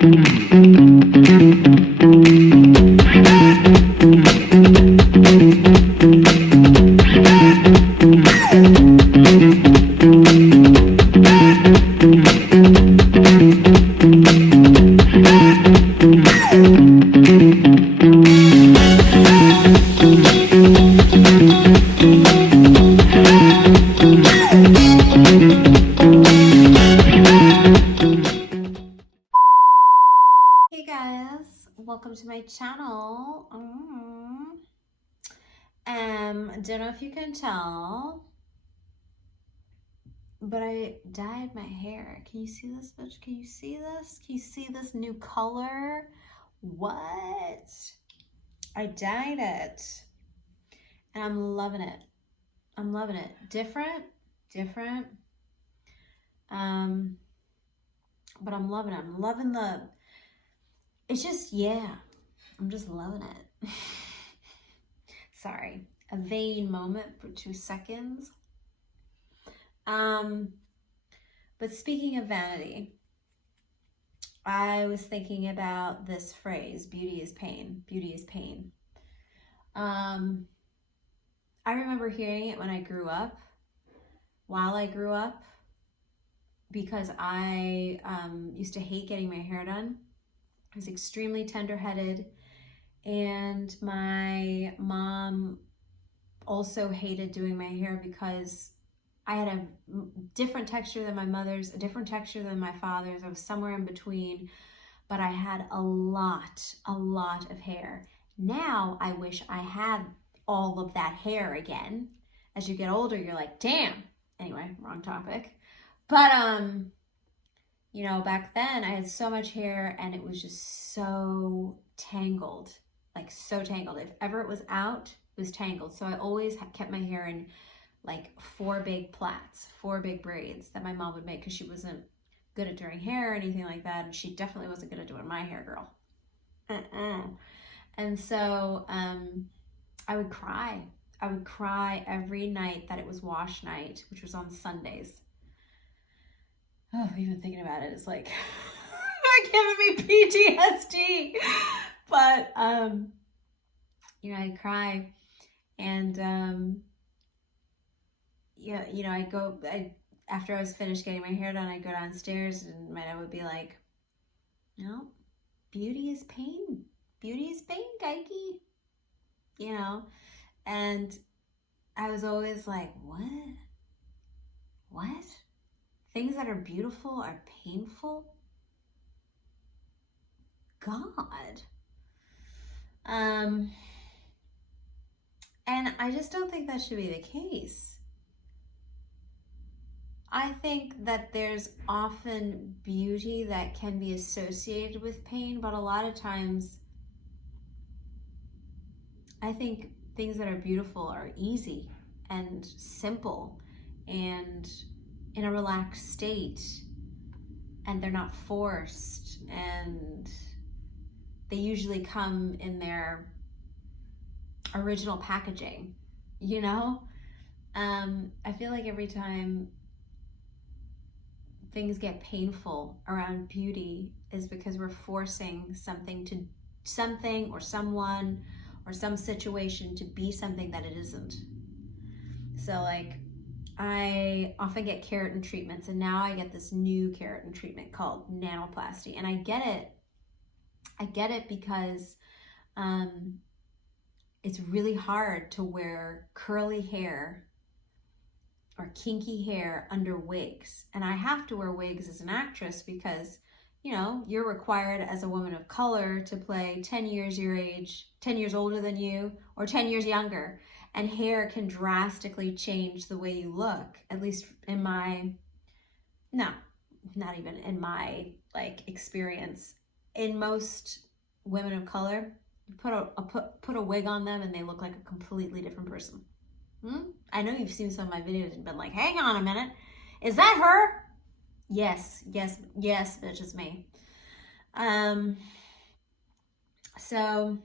Hey guys, welcome to my channel. Don't know if you can tell, but I dyed my hair. Can you see this, bitch? Can you see this? Can you see this new color? What? I dyed it, and I'm loving it. I'm loving it. Different, but I'm loving it. I'm loving it's just, yeah, I'm just loving it. Sorry, a vain moment for 2 seconds. But speaking of vanity, I was thinking about this phrase, beauty is pain, beauty is pain. I remember hearing it when I grew up, while I grew up, because I used to hate getting my hair done. I was extremely tender-headed, and my mom also hated doing my hair because I had a different texture than my mother's, a different texture than my father's. I was somewhere in between, but I had a lot of hair. Now I wish I had all of that hair again. As you get older, you're like, damn. Anyway, wrong topic. But you know, back then I had so much hair and it was just so tangled, like so tangled. If ever it was out, it was tangled. So I always kept my hair in like 4 big plaits, 4 big braids that my mom would make because she wasn't good at doing hair or anything like that. And she definitely wasn't good at doing my hair, girl. And so I would cry. I would cry every night that it was wash night, which was on Sundays. Oh, even thinking about it is like giving me PTSD. But you know, I'd cry, and yeah, you know, after I was finished getting my hair done, I'd go downstairs, and my dad would be like, "No, beauty is pain. Beauty is pain, Geiki." You know, and I was always like, "What? What? Things that are beautiful are painful? God." And I just don't think that should be the case. I think that there's often beauty that can be associated with pain, but a lot of times I think things that are beautiful are easy and simple and in a relaxed state, and they're not forced, and they usually come in their original packaging, you know? I feel like every time things get painful around beauty is because we're forcing something or someone or some situation to be something that it isn't. So like, I often get keratin treatments, and now I get this new keratin treatment called nanoplasty, and I get it because it's really hard to wear curly hair or kinky hair under wigs. And I have to wear wigs as an actress because, you know, you're required as a woman of color to play 10 years your age, 10 years older than you, or 10 years younger. And hair can drastically change the way you look, at least in my, no, not even in my like experience. In most women of color, you put a wig on them and they look like a completely different person. I know you've seen some of my videos and been like, hang on a minute, is that her? Yes, bitch, it's me. So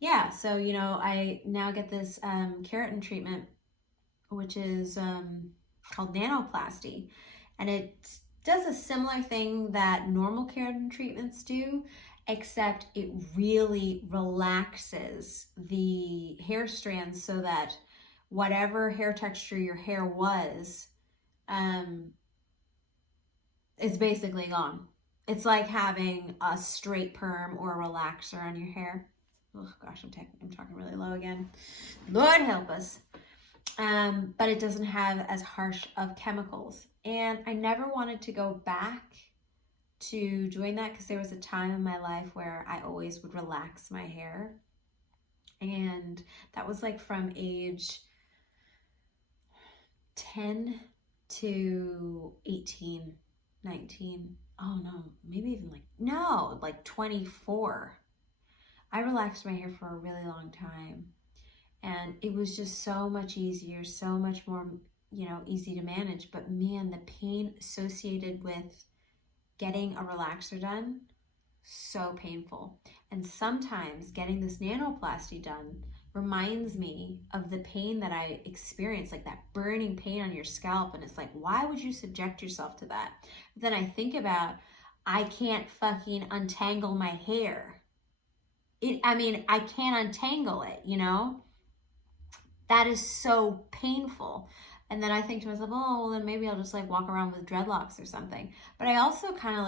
yeah, so you know, I now get this keratin treatment, which is called nanoplasty, and it does a similar thing that normal keratin treatments do, except it really relaxes the hair strands so that whatever hair texture your hair was, is basically gone. It's like having a straight perm or a relaxer on your hair. Oh gosh, I'm talking really low again. Lord help us. But it doesn't have as harsh of chemicals. And I never wanted to go back to doing that because there was a time in my life where I always would relax my hair. And that was like from age 10 to 18, 19. Oh no, maybe even like 24. I relaxed my hair for a really long time. And it was just so much easier, so much more, easy to manage. But man, the pain associated with getting a relaxer done, so painful. And sometimes getting this nanoplasty done reminds me of the pain that I experienced, like that burning pain on your scalp. And it's like, why would you subject yourself to that? Then I think about, I can't fucking untangle my hair. I can't untangle it, That is so painful. And then I think to myself, oh, well, then maybe I'll just like walk around with dreadlocks or something. But I also kind of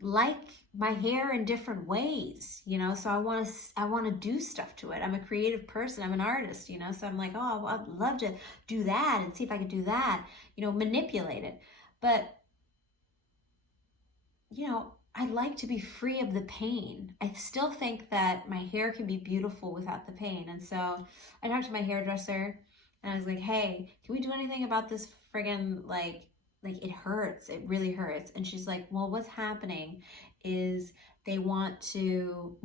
like my hair in different ways, so I want to do stuff to it. I'm a creative person. I'm an artist, so I'm like, oh, I'd love to do that and see if I could do that, manipulate it. But, I'd like to be free of the pain. I still think that my hair can be beautiful without the pain. And so I talked to my hairdresser and I was like, hey, can we do anything about this friggin' like it hurts. It really hurts. And she's like, well, what's happening is we want to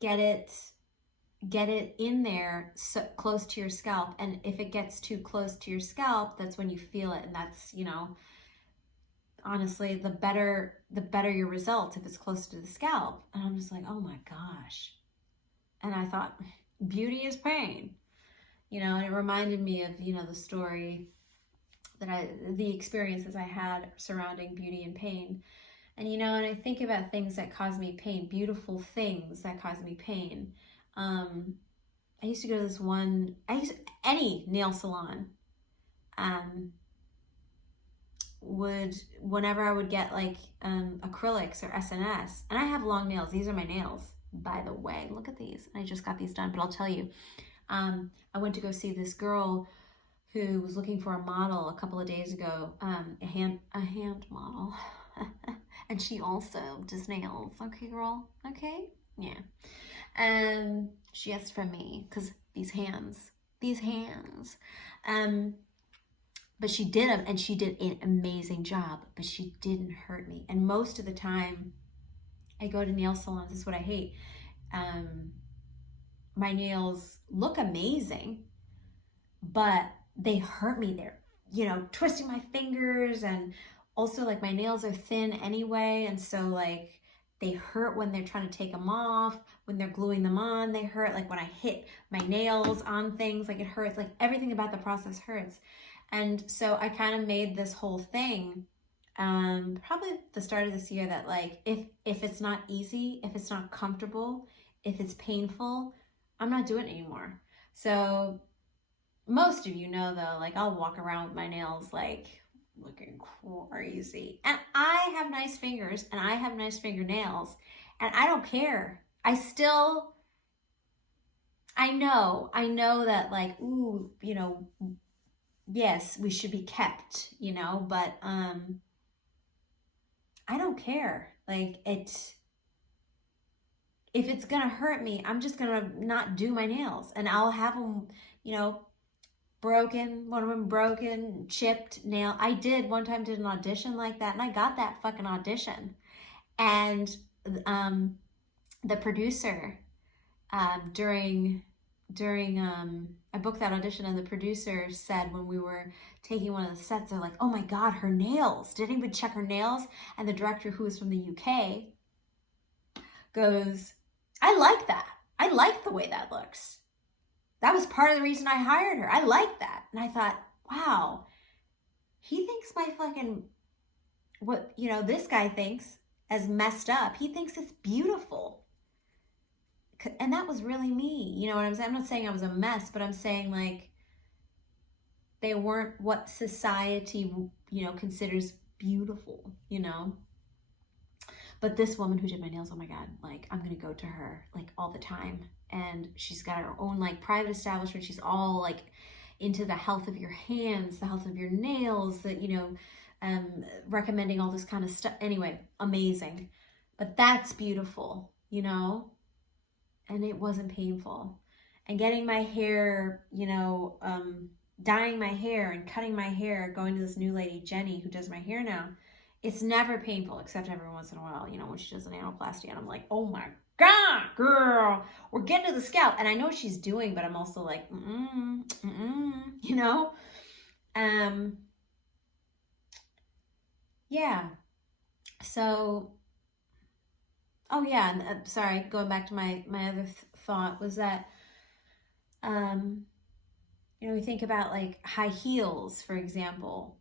get it in there so close to your scalp. And if it gets too close to your scalp, that's when you feel it. And that's, honestly, the better your results if it's close to the scalp. And I'm just like, oh my gosh. And I thought, beauty is pain, and it reminded me of, the story the experiences I had surrounding beauty and pain. And, and I think about things that cause me pain, beautiful things that cause me pain. I used to go to this any nail salon, whenever I would get acrylics or SNS, and I have long nails. These are my nails, by the way. Look at these. I just got these done, but I'll tell you, I went to go see this girl who was looking for a model a couple of days ago, a hand model, and she also does nails. Okay, girl. Okay, yeah. And she asked from me because these hands. But she did them, and she did an amazing job, but she didn't hurt me. And most of the time I go to nail salons, this is what I hate. My nails look amazing, but they hurt me. They're, twisting my fingers, and also my nails are thin anyway. And so they hurt when they're trying to take them off, when they're gluing them on, they hurt. When I hit my nails on things, it hurts. Everything about the process hurts. And so I kind of made this whole thing, probably at the start of this year, that if it's not easy, if it's not comfortable, if it's painful, I'm not doing it anymore. So most of you know though, I'll walk around with my nails looking crazy. And I have nice fingers and I have nice fingernails and I don't care. I know that ooh, yes, we should be kept, but I don't care. If it's gonna hurt me, I'm just gonna not do my nails, and I'll have them, broken, one of them broken, chipped nail. I did one time did an audition like that, and I got that fucking audition. And the producer, during I booked that audition, and the producer said when we were taking one of the sets, they're like, oh my God, her nails. Did anybody check her nails? And the director, who was from the UK, goes, I like that. I like the way that looks. That was part of the reason I hired her. I like that. And I thought, wow, he thinks my fucking, what, you know, this guy thinks as messed up. He thinks it's beautiful. And that was really me. You know what I'm saying? I'm not saying I was a mess, but I'm saying like they weren't what society, you know, considers beautiful, you know? But this woman who did my nails, oh my God, like I'm gonna go to her like all the time. And she's got her own like private establishment. She's all like into the health of your hands, the health of your nails, that, you know, recommending all this kind of stuff. Anyway, amazing. But that's beautiful, you know? And it wasn't painful. And getting my hair, you know, dyeing my hair and cutting my hair, going to this new lady, Jenny, who does my hair now, it's never painful, except every once in a while, you know, when she does an anaplasty, and I'm like, oh my God, girl, we're getting to the scalp. And I know what she's doing, but I'm also like, you know? Yeah. So, oh yeah, and sorry, going back to my other thought was that, you know, we think about like high heels, for example.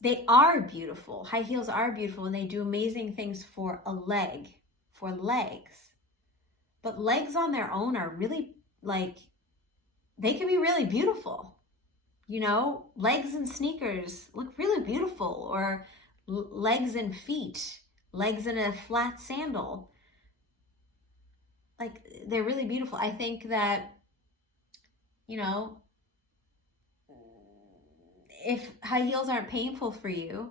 They are beautiful. High heels are beautiful, and they do amazing things for a leg, for legs. But legs on their own are really like, they can be really beautiful. You know, legs in sneakers look really beautiful, or legs and feet, legs in a flat sandal. Like, they're really beautiful. I think that, you know, if high heels aren't painful for you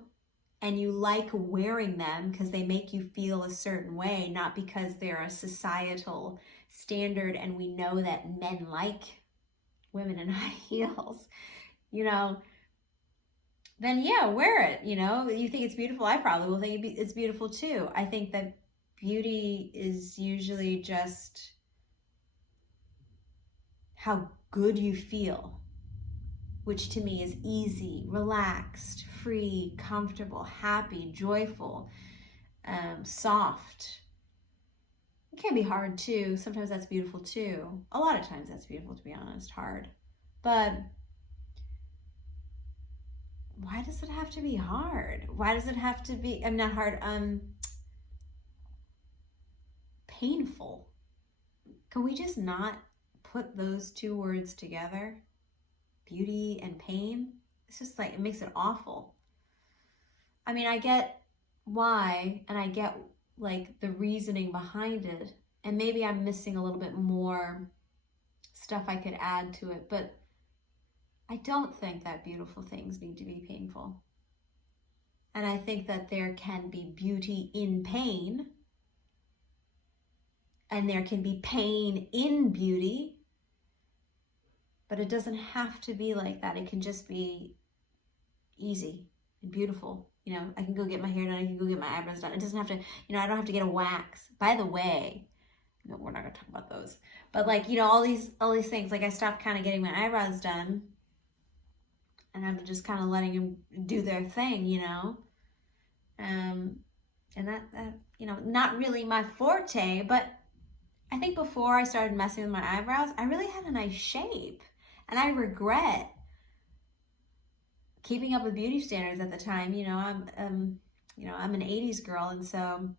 and you like wearing them because they make you feel a certain way, not because they're a societal standard and we know that men like women in high heels, you know, then yeah, wear it. You know, you think it's beautiful, I probably will think it's beautiful too. I think that beauty is usually just how good you feel, which to me is easy, relaxed, free, comfortable, happy, joyful, soft. It can be hard too. Sometimes that's beautiful too. A lot of times that's beautiful, to be honest, hard. But why does it have to be hard? Why does it have to be, I'm not hard, painful? Can we just not put those two words together? Beauty and pain? It's just like, it makes it awful. I mean, I get why, and I get like the reasoning behind it, and maybe I'm missing a little bit more stuff I could add to it, but I don't think that beautiful things need to be painful. And I think that there can be beauty in pain, and there can be pain in beauty, but it doesn't have to be like that. It can just be easy and beautiful. You know, I can go get my hair done, I can go get my eyebrows done. It doesn't have to, you know, I don't have to get a wax. By the way, no, we're not gonna talk about those. But like, you know, all these things, like I stopped kind of getting my eyebrows done, and I'm just kind of letting them do their thing, you know. And that, you know, not really my forte, but I think before I started messing with my eyebrows, I really had a nice shape. And I regret keeping up with beauty standards at the time. You know, I'm an 80s girl, and so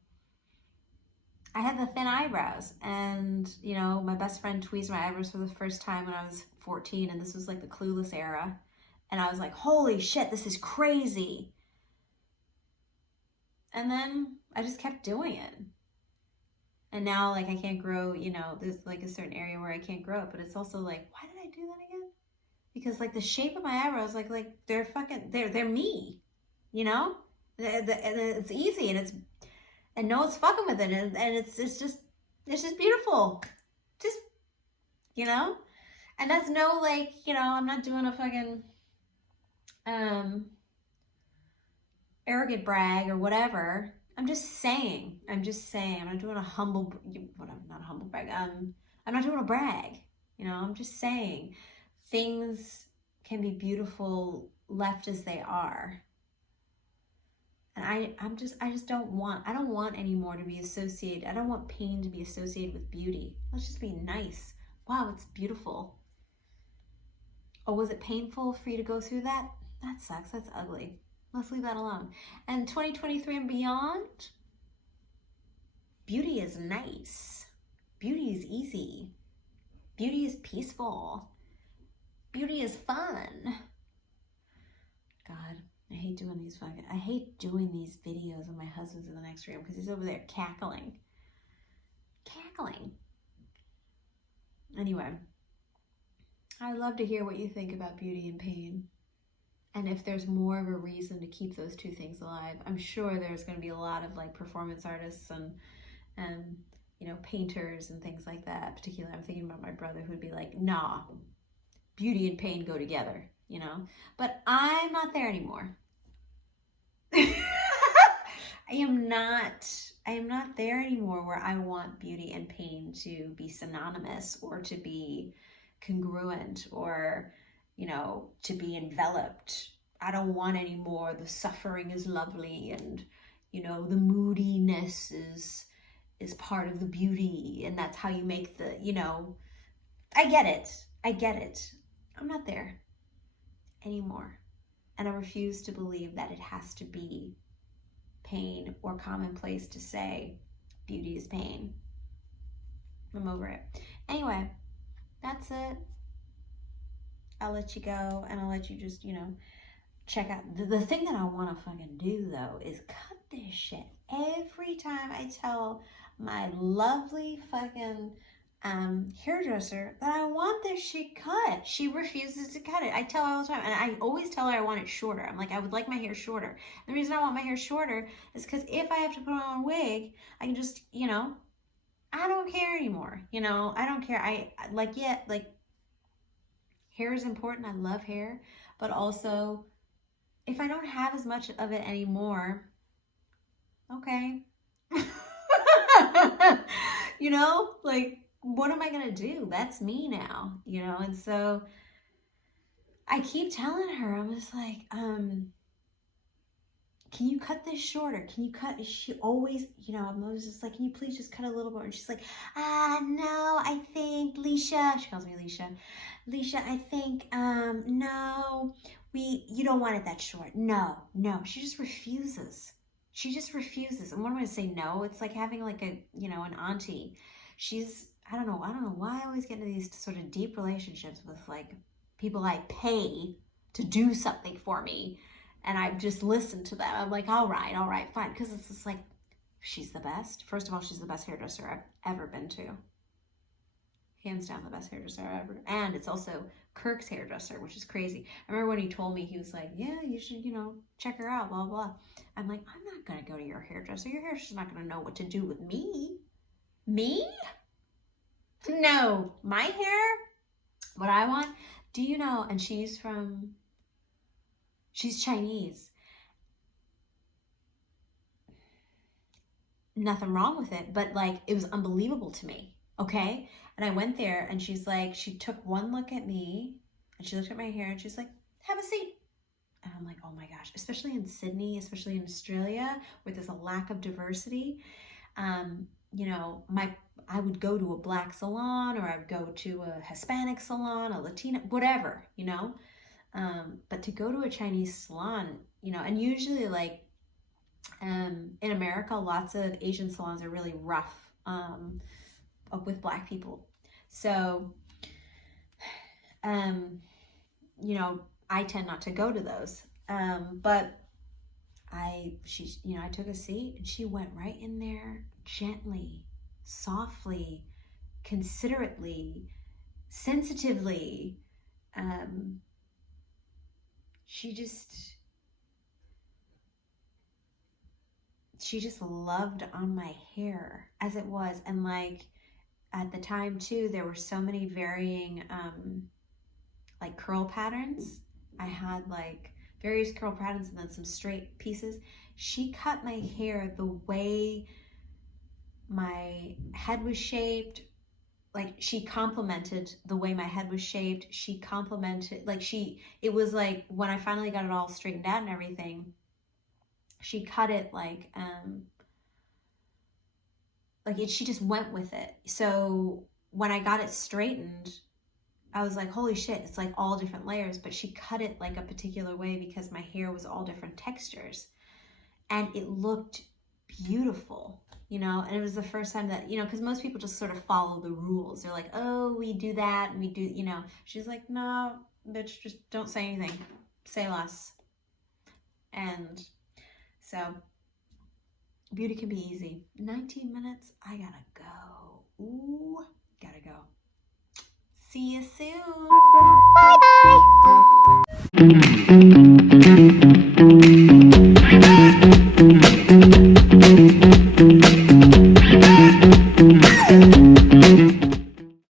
I had the thin eyebrows, and, you know, my best friend tweezed my eyebrows for the first time when I was 14, and this was like the Clueless era. And I was like, holy shit, this is crazy. And then I just kept doing it. And now, like, I can't grow, you know, there's like a certain area where I can't grow it, but it's also like, why did I do that again? Because like the shape of my eyebrows, like they're fucking, they're me, you know? And it's easy, and no one's fucking with it, and it's just beautiful. Just, you know? And that's no, like, you know, I'm not doing a fucking, arrogant brag or whatever. I'm just saying, I'm not doing a humble, not a humble brag. I'm not doing a brag, you know, I'm just saying things can be beautiful left as they are. And I don't want any more to be associated. I don't want pain to be associated with beauty. Let's just be nice. Wow, it's beautiful. Oh, was it painful for you to go through that? That sucks. That's ugly. Let's leave that alone. And 2023 and beyond, beauty is nice. Beauty is easy. Beauty is peaceful. Beauty is fun. God, I hate doing these videos when my husband's in the next room because he's over there cackling. Anyway, I'd love to hear what you think about beauty and pain. And if there's more of a reason to keep those two things alive. I'm sure there's going to be a lot of like performance artists and you know, painters and things like that. Particularly, I'm thinking about my brother who'd be like, nah, beauty and pain go together, you know? But I'm not there anymore. I am not there anymore where I want beauty and pain to be synonymous or to be congruent or, you know, to be enveloped. I don't want any more the suffering is lovely and, you know, the moodiness is part of the beauty and that's how you make the, you know, I get it. I'm not there anymore. And I refuse to believe that it has to be pain or commonplace to say beauty is pain. I'm over it. Anyway, that's it. I'll let you go and I'll let you just, you know, check out. The thing that I want to fucking do though is cut this shit. Every time I tell my lovely fucking hairdresser that I want this shit cut, she refuses to cut it. I tell her all the time, and I always tell her I want it shorter. I'm like, I would like my hair shorter. The reason I want my hair shorter is because if I have to put on a wig, I can just, you know, I don't care anymore. You know, I don't care. Hair is important. I love hair, but also if I don't have as much of it anymore, okay. You know, like, what am I gonna do? That's me now, you know? And so I keep telling her, I'm just like, can you cut this shorter? Can you cut? She always, you know, I'm always just like, can you please just cut a little more? And she's like, no, I think, Leisha, she calls me Leisha, I think, no, you don't want it that short. No, she just refuses. And what am I gonna say no? It's like having like a, you know, an auntie. I don't know why I always get into these sort of deep relationships with like people I pay to do something for me. And I've just listened to them. I'm like, all right, fine. Because it's just like, she's the best. First of all, she's the best hairdresser I've ever been to. Hands down the best hairdresser ever. And it's also Kirk's hairdresser, which is crazy. I remember when he told me, he was like, yeah, you should, you know, check her out, blah, blah. I'm like, I'm not going to go to your hairdresser. Your hairdresser's not going to know what to do with me. Me? No, my hair, what I want, do you know, and she's Chinese. Nothing wrong with it, but like, it was unbelievable to me, okay? And I went there and she's like, she took one look at me and she looked at my hair and she's like, have a seat. And I'm like, oh my gosh, especially in Sydney, especially in Australia, where there's a lack of diversity. You know, I would go to a black salon or I would go to a Hispanic salon, a Latina, whatever, you know? But to go to a Chinese salon, you know, and usually like in America, lots of Asian salons are really rough with black people. So, you know, I tend not to go to those. But I took a seat and she went right in there gently, softly, considerately, sensitively. She just loved on my hair as it was. And like at the time too, there were so many varying like curl patterns. I had like various curl patterns and then some straight pieces. She cut my hair the way my head was shaped. Like she complimented the way my head was shaped. She complimented, like it was like when I finally got it all straightened out and everything, she cut it like she just went with it. So when I got it straightened, I was like, holy shit, it's like all different layers, but she cut it like a particular way because my hair was all different textures and it looked beautiful, you know. And it was the first time that, you know, because most people just sort of follow the rules. They're like, oh, we do that and we do, you know. She's like, no, bitch, just don't say anything, say less. And so beauty can be easy. 19 minutes, I gotta go. Ooh, gotta go. See you soon. Bye bye.